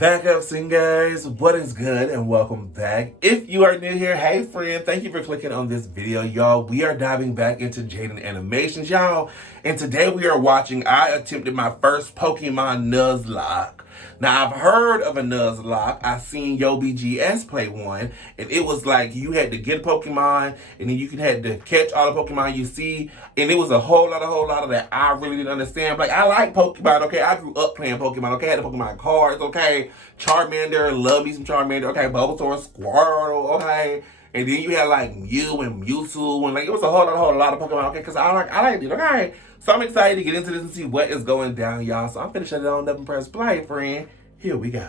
Back up, sing guys. What is good and welcome back. If you are new here, hey friend, thank you for clicking on this video, y'all. We are diving back into Jaiden animations, y'all. And today we are watching, I attempted my first Pokemon Nuzlocke. Now, I've heard of a Nuzlocke. I've seen YoBGS play one, and it was like you had to get a Pokemon, and then you had to catch all the Pokemon you see, and it was a whole lot of that I really didn't understand. Like, I like Pokemon, okay? I grew up playing Pokemon, okay? I had the Pokemon cards, okay? Charmander, love me some Charmander, okay? Bulbasaur, Squirtle, okay? And then you had like Mew and Mewtwo, and like it was a whole lot of Pokemon, okay? Because I like it, okay? So I'm excited to get into this and see what is going down, y'all. So I'm finna shut it on up and press play, friend. Here we go.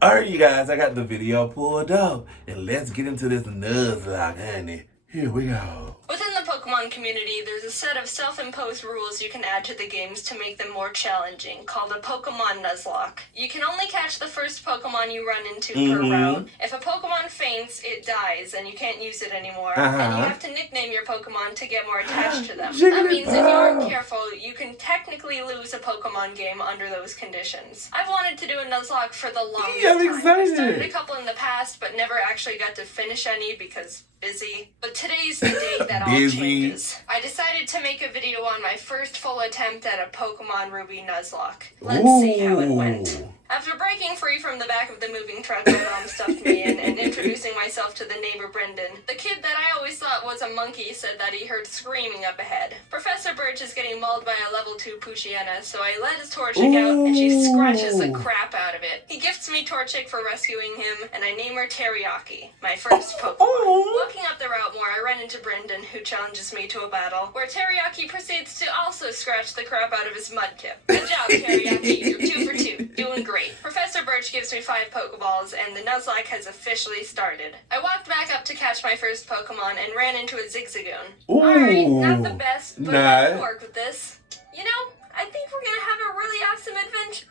Alright, you guys, I got the video pulled up, and let's get into this Nuzlocke, honey. Here we go. Within the Pokemon community, there's a set of self-imposed rules you can add to the games to make them more challenging, called a Pokemon Nuzlocke. You can only catch the first Pokemon you run into per route. If a Pokemon faints, it dies, and you can't use it anymore. And you have to nickname your Pokemon to get more attached to them. That means if you aren't careful, you can technically lose a Pokemon game under those conditions. I've wanted to do a Nuzlocke for the longest time. I started a couple in the past, but never actually got to finish any because busy. But today's the day that all changes. I decided to make a video on my first full attempt at a Pokemon Ruby Nuzlocke. Let's see how it went. After breaking free from the back of the moving truck my mom stuffed me in and introducing myself to the neighbor Brendan, the kid that I always thought was a monkey said that he heard screaming up ahead. Professor Birch is getting mauled by a level 2 Poochyena, so I let his Torchic out and she scratches the crap out of it. He gifts me Torchic for rescuing him, and I name her Teriyaki, my first Pokemon. Walking up the route more, I run into Brendan, who challenges me to a battle, where Teriyaki proceeds to also scratch the crap out of his Mudkip. Good job, Teriyaki. You're 2 for 2. Doing great. Professor Birch gives me 5 Pokeballs, and the Nuzlocke has officially started. I walked back up to catch my first Pokemon and ran into a Zigzagoon. Alright, not the best, but I can work with this. You know, I think we're gonna have a really awesome adventure.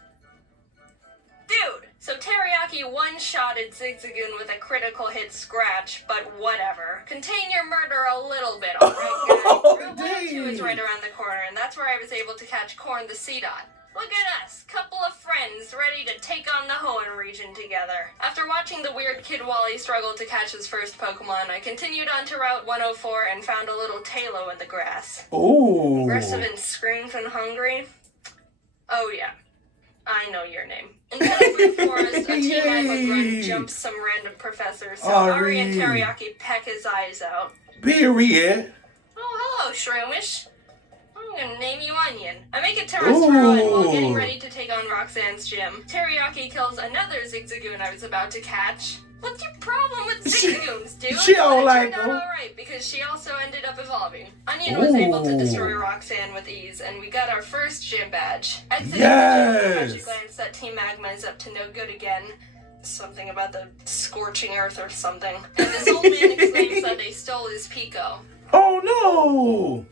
Dude! So Teriyaki one-shotted Zigzagoon with a critical hit scratch, but whatever. Contain your murder a little bit, alright guys? Route 102 is right around the corner, and that's where I was able to catch Corn the Seedot. Look at us, couple of friends ready to take on the Hoenn region together. After watching the weird Kid Wally struggle to catch his first Pokemon, I continued on to Route 104 and found a little Tailo in the grass. Ooh. Aggressive and screams when hungry? Oh yeah, I know your name. In Pelican Forest, a Team Magma grunt jumps some random professor, so Ari and Teriyaki peck his eyes out. Period. Oh, hello, Shroomish. I'm gonna name you Onion. I make it to Restaurant while getting ready to take on Roxanne's gym. Teriyaki kills another Zigzagoon I was about to catch. What's your problem with Zigzagoons, dude? She don't like them. Alright, because she also ended up evolving. Onion was able to destroy Roxanne with ease, and we got our first gym badge. Exiting the gym, I catch a glance that Team Magma is up to no good again. Something about the scorching earth or something. And this old man exclaims that they stole his Pico. Oh no!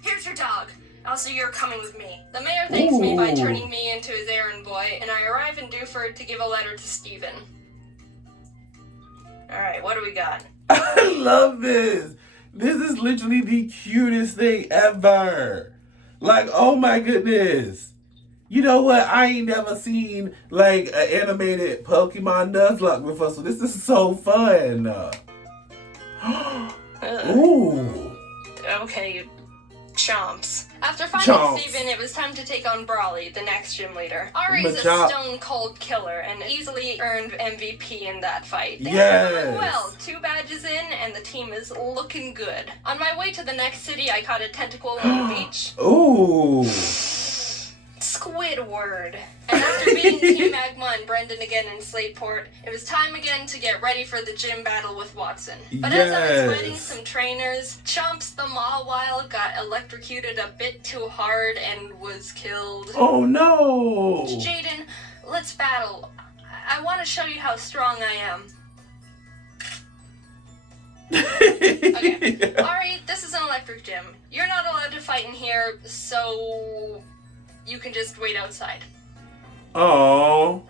Here's your dog. Also, you're coming with me. The mayor thanks me by turning me into his errand boy, and I arrive in Dewford to give a letter to Stephen. Alright, what do we got? I love this. This is literally the cutest thing ever. Like, oh my goodness. You know what? I ain't never seen like an animated Pokemon Nuzlocke before, so this is so fun. Ooh. Okay, chomps. After finding Steven, it was time to take on Brawly, the next gym leader. Ari's a stone-cold killer and easily earned MVP in that fight. Things are going well. 2 badges in, and the team is looking good. On my way to the next city, I caught a tentacle on the beach. Ooh. Squidward. And after beating Team Magma and Brendan again in Slateport, it was time again to get ready for the gym battle with Watson. But as I was fighting some trainers, Chomps the Mawile got electrocuted a bit too hard and was killed. Oh no! Jaiden, let's battle. I want to show you how strong I am. Okay, Ari, this is an electric gym. You're not allowed to fight in here, so you can just wait outside. Oh.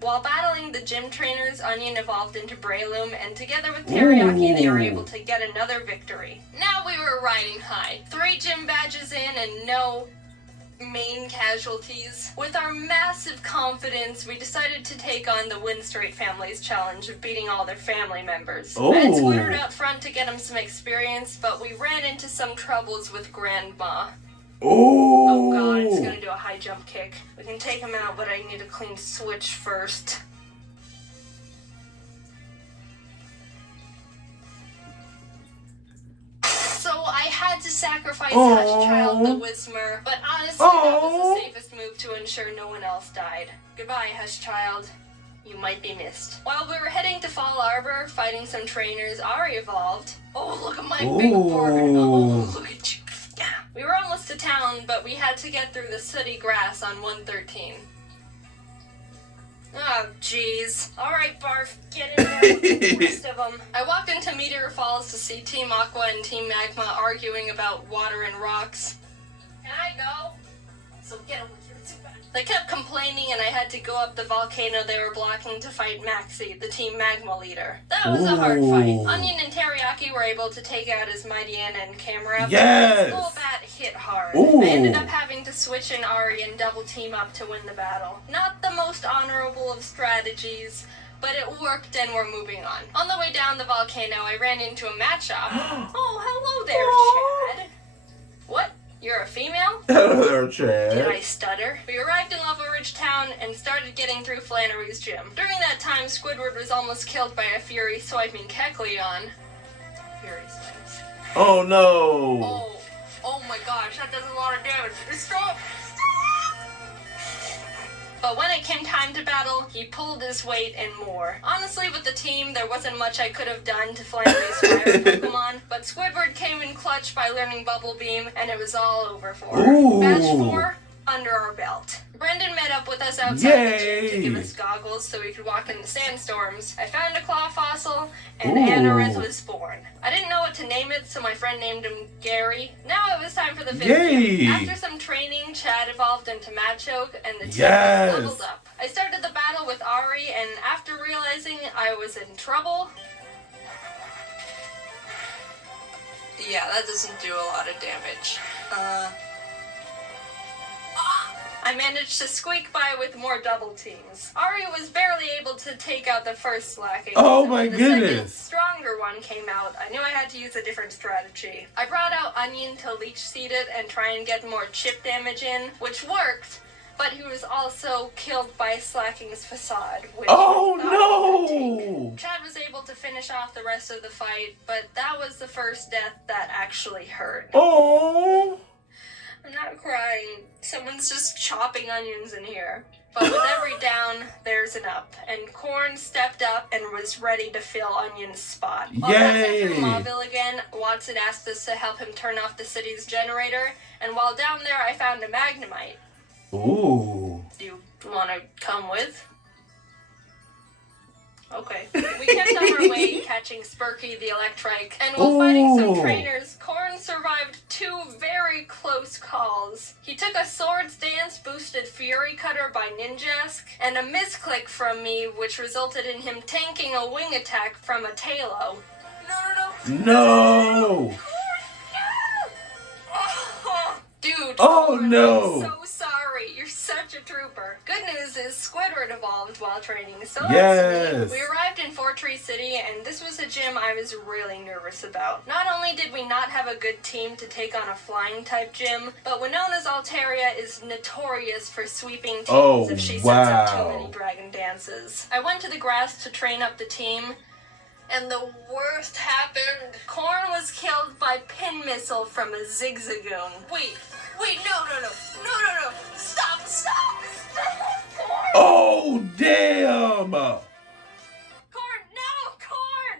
While battling the gym trainers, Onion evolved into Breloom, and together with Teriyaki, they were able to get another victory. Now we were riding high. 3 gym badges in and no main casualties. With our massive confidence, we decided to take on the Win Straight Family's challenge of beating all their family members. I had Squidward out front to get him some experience, but we ran into some troubles with Grandma. Oh god, it's gonna do a high jump kick. We can take him out, but I need a clean switch first. So I had to sacrifice Hushchild the Whismer, but honestly that was the safest move to ensure no one else died. Goodbye, Hushchild. You might be missed. While we were heading to Fall Arbor, fighting some trainers, Ari evolved. Oh, look at my big board. Oh, look at you. Yeah. We were almost to town, but we had to get through the sooty grass on 113. Oh, jeez. Alright, Barf, get in there with the rest of them. I walked into Meteor Falls to see Team Aqua and Team Magma arguing about water and rocks. Can I go? So get over here. They kept complaining and I had to go up the volcano they were blocking to fight Maxie, the Team Magma leader. That was a hard fight. Onion and Teriyaki were able to take out his Mighty Anna and Camera, but his full bat hit hard. I ended up having to switch in Ari and double team up to win the battle. Not the most honorable of strategies, but it worked and we're moving on. On the way down the volcano, I ran into a match up. Oh, hello there, Chad. What? You're a female? Hello, Chad. Did I stutter? We arrived in Lava Ridge Town and started getting through Flannery's gym. During that time, Squidward was almost killed by a Fury swiping Kecleon. Fury swipes. Oh no! Oh my gosh, that does a lot of damage. Stop! But when it came time to battle, he pulled his weight and more. Honestly, with the team, there wasn't much I could have done to Flannery's fire Pokemon, but Squidward came in clutch by learning Bubble Beam, and it was all over for her. Badge 4, under our belt. Brendan met up with us outside the gym to give us goggles so we could walk in the sandstorms. I found a claw fossil, and Anorith was born. I didn't know what to name it, so my friend named him Gary. Now it was time for the video. After some training, Chad evolved into Machoke, and the team leveled up. I started the battle with Ari, and after realizing I was in trouble... Yeah, that doesn't do a lot of damage. I managed to squeak by with more double teams. Ari was barely able to take out the first slacking. Oh my goodness! When the second, stronger one came out, I knew I had to use a different strategy. I brought out Onion to leech seed it and try and get more chip damage in, which worked, but he was also killed by Slacking's Facade, which Chad was able to finish off the rest of the fight, but that was the first death that actually hurt. I'm not crying. Someone's just chopping onions in here. But with every down, there's an up. And Corn stepped up and was ready to fill Onion's spot. While passing through Mauville again, Watson asked us to help him turn off the city's generator. And while down there, I found a Magnemite. Ooh. Do you want to come with? Okay. We kept on our way, catching Spurky the Electrike, and while fighting some trainers, Corn survived 2 very close calls. He took a Swords Dance boosted Fury Cutter by Ninjask, and a misclick from me, which resulted in him tanking a wing attack from a Tailo. No! Dude, Corn, I'm so sorry. You're such a trooper. Good news is Squidward evolved while training, so that's neat. We arrived in Fortree City, and this was a gym I was really nervous about. Not only did we not have a good team to take on a flying-type gym, but Winona's Altaria is notorious for sweeping teams if she sets up too many dragon dances. I went to the grass to train up the team, and the worst happened. Corn was killed by pin missile from a Zigzagoon. Wait, no. Stop. Corn! Oh, damn! Corn, no, Corn!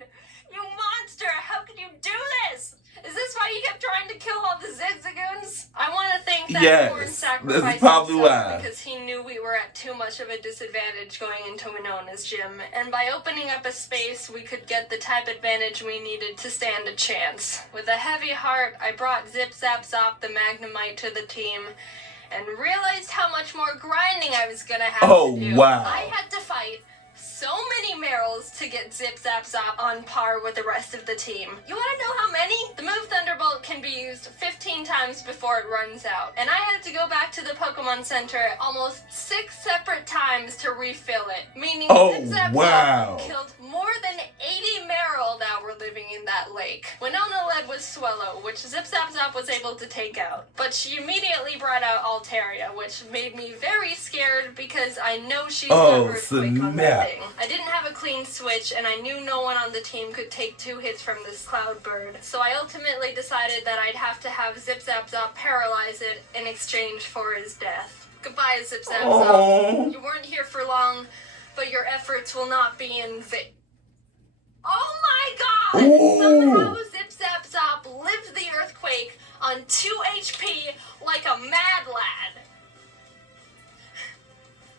You monster, how could you do this? Is this why you kept trying to kill all the Zigzagoons? I want to thank that Corn sacrificed himself because he knew we were at too much of a disadvantage going into Winona's gym, and by opening up a space, we could get the type advantage we needed to stand a chance. With a heavy heart, I brought Zip Zap Zop the Magnemite to the team, and realized how much more grinding I was gonna have to do. Wow. I had to fight so many Merrills to get Zip Zap Zop on par with the rest of the team. You wanna know how many? The move Thunderbolt can be used 15 times before it runs out, and I had to go back to the Pokemon Center almost 6 separate times to refill it, meaning Zip Zap Zop killed more than 80 Merrill that were living in that lake. Winona led with Swellow, which Zip Zap Zop was able to take out, but she immediately brought out Altaria, which made me very scared because I know she's got Earthquake on that thing. I didn't have a clean switch, and I knew no one on the team could take 2 hits from this Cloud Bird, so I ultimately decided that I'd have to have Zip Zap Zop paralyze it in exchange for his death. Goodbye, Zip Zap Zop. You weren't here for long, but your efforts will not be in vain. Oh my god! Somehow Zip Zap Zop lived the earthquake on 2 HP like a mad lad.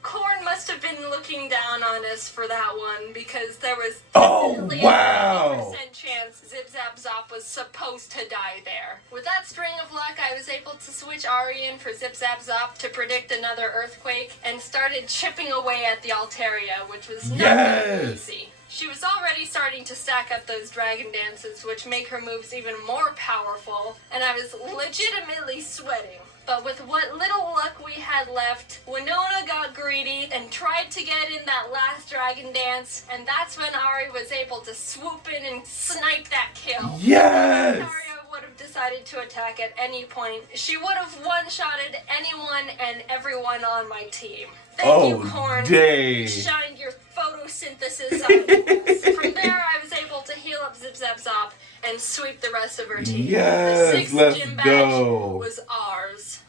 Corn must have been looking down on us for that one because there was definitely a 50% chance Zip Zap Zop was supposed to die there. With that string of luck, I was able to switch Ari in for Zip Zap Zop to predict another earthquake and started chipping away at the Altaria, which was not easy. She was already starting to stack up those dragon dances, which make her moves even more powerful, and I was legitimately sweating. But with what little luck we had left, Winona got greedy and tried to get in that last dragon dance, and that's when Ari was able to swoop in and snipe that kill. Yes! If Aria would have decided to attack at any point, she would have one-shotted anyone and everyone on my team. Thank you, Corn. You shined your photosynthesis out. From there, I was able to heal up Zip Zap Zop and sweep the rest of her team. Yes, the 6th gym badge was ours.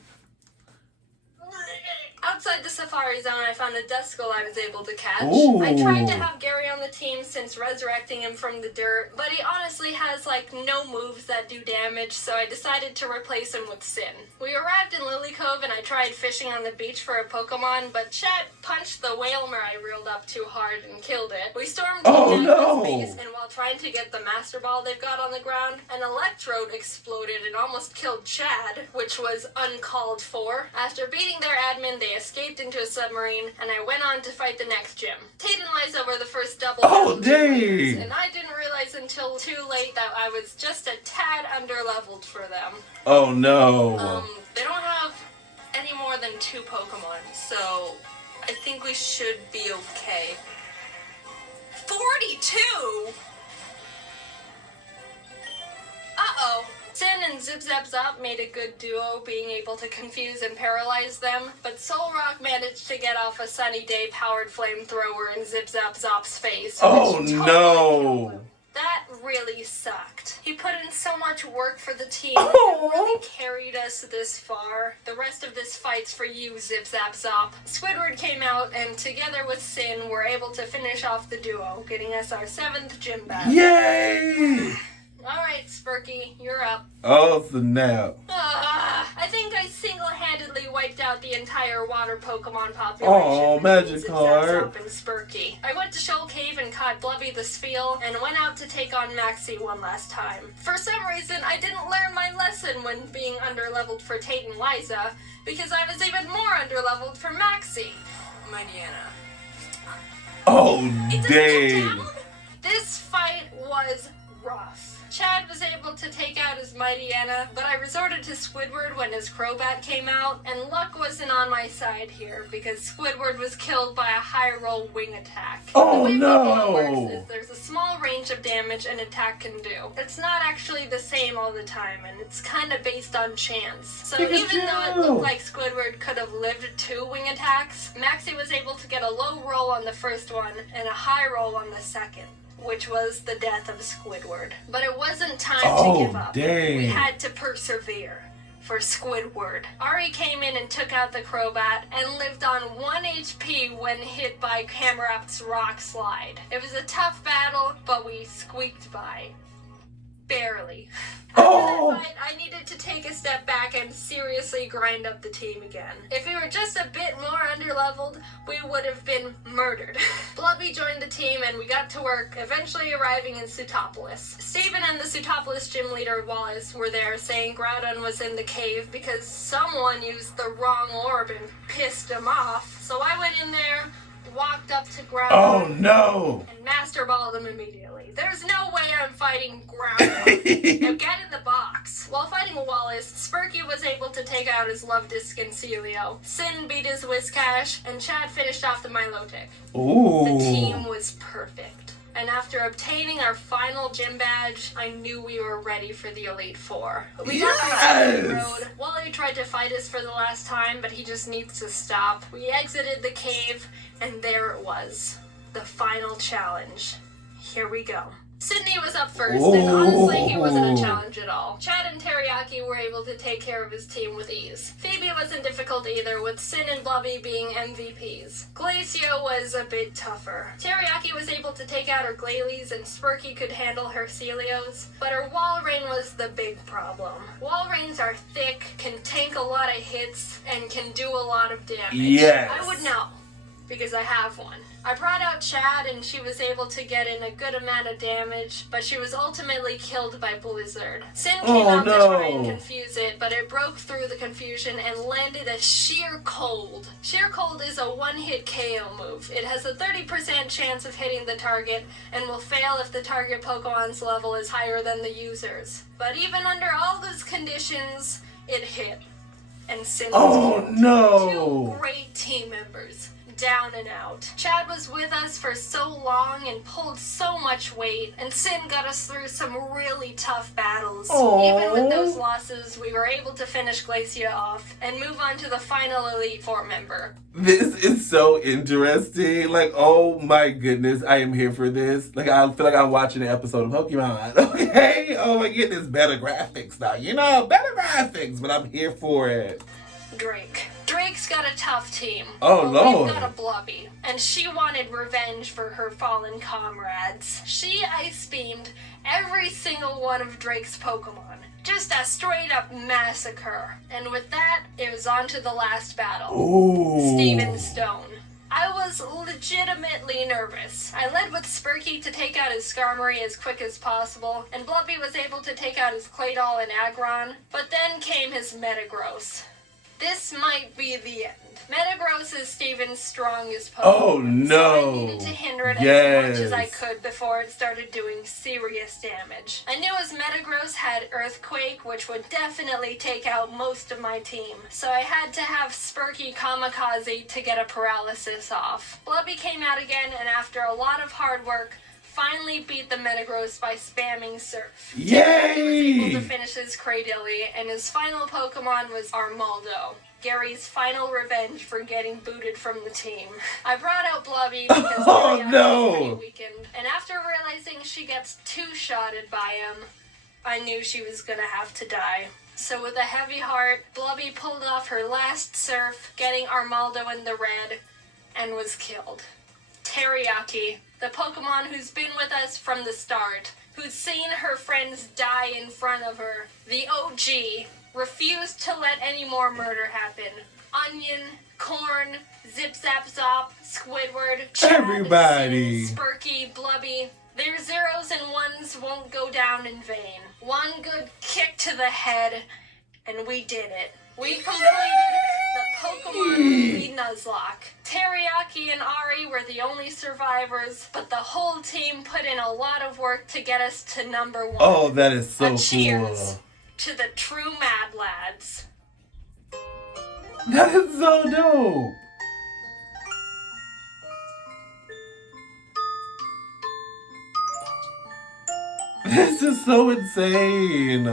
Outside the Safari Zone, I found a Duskull I was able to catch. I tried to have Gary on the team since resurrecting him from the dirt, but he honestly has like no moves that do damage, so I decided to replace him with Sin. We arrived in Lily Cove and I tried fishing on the beach for a Pokemon, but Chet punched the Whalmer I reeled up too hard and killed it. We stormed the base, and while trying to get the Master Ball they've got on the ground, an Electrode exploded and almost killed Chad, which was uncalled for. After beating their admin, they escaped into a submarine, and I went on to fight the next gym. Tate and Liza were the first double players, and I didn't realize until too late that I was just a tad under-leveled for them. Oh no. They don't have any more than 2 Pokemon, so I think we should be okay. 42?! Uh-oh. Sin and Zip Zap Zop made a good duo, being able to confuse and paralyze them, but Solrock managed to get off a Sunny Day powered flamethrower in Zip Zap Zop's face. Oh no! That really sucked. He put in so much work for the team and really carried us this far. The rest of this fight's for you, Zip Zap Zop. Squidward came out, and together with Sin, were able to finish off the duo, getting us our 7th gym badge. Yay! Alright, Spurky, you're up. Oh, snap. I think I single-handedly wiped out the entire water Pokemon population. Oh, Magikarp. And Spurky. I went to Shoal Cave and caught Blubby the Spheal and went out to take on Maxie one last time. For some reason, I didn't learn my lesson when being underleveled for Tate and Liza, because I was even more underleveled for Maxie. My Diana. Oh, dang. This fight was rough. Chad was able to take out his Mighty Anna, but I resorted to Squidward when his Crobat came out, and luck wasn't on my side here because Squidward was killed by a high roll wing attack. Oh, the way no! Pokemon works is there's a small range of damage an attack can do. It's not actually the same all the time, and it's kind of based on chance. So even though it looked like Squidward could have lived 2 wing attacks, Maxie was able to get a low roll on the first one and a high roll on the second, which was the death of Squidward. But it wasn't time to give up. Dang. We had to persevere for Squidward. Ari came in and took out the Crobat and lived on 1 HP when hit by Camerapt's Rock Slide. It was a tough battle, but we squeaked by. Barely. Oh. After that fight, I needed to take a step back and seriously grind up the team again. If we were just a bit more underleveled, we would have been murdered. Blubby joined the team and we got to work, eventually arriving in Sutopolis. Steven and the Sutopolis gym leader, Wallace, were there saying Groudon was in the cave because someone used the wrong orb and pissed him off. So I went in there, walked up to Groudon. Oh no! And master balled him immediately. There's no way I'm fighting Groudon. Now get in the box. While fighting Wallace, Spurky was able to take out his Love Disc and Celio. Sin beat his Whiscash, and Chad finished off the Milotic. Ooh. The team was perfect. And after obtaining our final gym badge, I knew we were ready for the Elite Four. We got to the road. Wally tried to fight us for the last time, but he just needs to stop. We exited the cave, and there it was. The final challenge. Here we go. Sydney was up first, and honestly, he wasn't a challenge at all. Chad and Teriyaki were able to take care of his team with ease. Phoebe wasn't difficult either, with Sin and Blubby being MVPs. Glacio was a bit tougher. Teriyaki was able to take out her Glalies, and Spurky could handle her Celios, but her Walrein was the big problem. Walreins are thick, can tank a lot of hits, and can do a lot of damage. Yes. I would know, because I have one. I brought out Chad and she was able to get in a good amount of damage, but she was ultimately killed by Blizzard. Sin came out to try and confuse it, but it broke through the confusion and landed a Sheer Cold. Sheer Cold is a one-hit KO move. It has a 30% chance of hitting the target and will fail if the target Pokemon's level is higher than the user's. But even under all those conditions, it hit. And Sin was killed. No! 2 great team members. Down and out. Chad was with us for so long and pulled so much weight, and Sin got us through some really tough battles. Aww. Even with those losses, we were able to finish Glacia off and move on to the final Elite Four member. This is so interesting. Like, oh my goodness, I am here for this. Like, I feel like I'm watching an episode of Pokemon. Okay? Oh my goodness, better graphics now. You know, better graphics, but I'm here for it. Drake's got a tough team. Oh, but Lord. We've got a Blubby, and she wanted revenge for her fallen comrades. She ice beamed every single one of Drake's Pokemon. Just a straight up massacre. And with that, it was on to the last battle. Ooh. Steven Stone. I was legitimately nervous. I led with Spurky to take out his Skarmory as quick as possible, and Blubby was able to take out his Claydol and Aggron, but then came his Metagross. This might be the end. Metagross is Steven's strongest Pokemon. Oh no! So I needed to hinder it as much as I could before it started doing serious damage. I knew his Metagross had Earthquake, which would definitely take out most of my team. So I had to have Spurky Kamikaze to get a paralysis off. Blubby came out again, and after a lot of hard work, finally beat the Metagross by spamming Surf. Yay! He was able to finish his Cradily, and his final Pokemon was Armaldo. Gary's final revenge for getting booted from the team. I brought out Blubby because pretty weakened, and after realizing she gets two-shotted by him, I knew she was gonna have to die. So with a heavy heart, Blubby pulled off her last Surf, getting Armaldo in the red, and was killed. Teriyaki, the Pokemon who's been with us from the start, who's seen her friends die in front of her, the OG, refused to let any more murder happen. Onion, Corn, Zip Zap Zop, Squidward, Chad, everybody, Sin, Spurky, Blubby. Their zeros and ones won't go down in vain. One good kick to the head, and we did it. We completed the Pokemon movie Nuzlocke. Teriyaki and Ari were the only survivors, but the whole team put in a lot of work to get us to number 1. Oh, that is so cheers cool. To the true Mad Lads. That is so dope. This is so insane.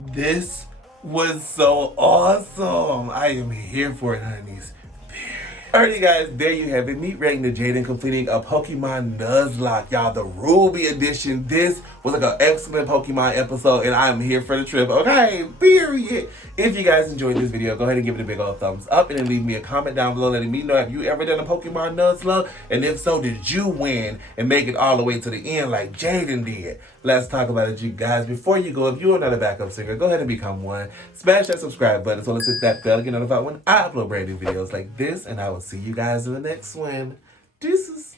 This was so awesome. I am here for it, honeys. Period. Alrighty guys, there you have it. Me rating the Jaiden completing a Pokemon Nuzlocke. Y'all, the Ruby edition. This was like an excellent Pokemon episode and I'm here for the trip. Okay, period. If you guys enjoyed this video, go ahead and give it a big old thumbs up and then leave me a comment down below letting me know have you ever done a Pokemon Nuzlocke? And if so, did you win and make it all the way to the end like Jaiden did? Let's talk about it, you guys. Before you go, if you're not a backup singer, go ahead and become one. Smash that subscribe button so let's hit that bell to get notified when I upload brand new videos like this. And I will see you guys in the next one. Deuces.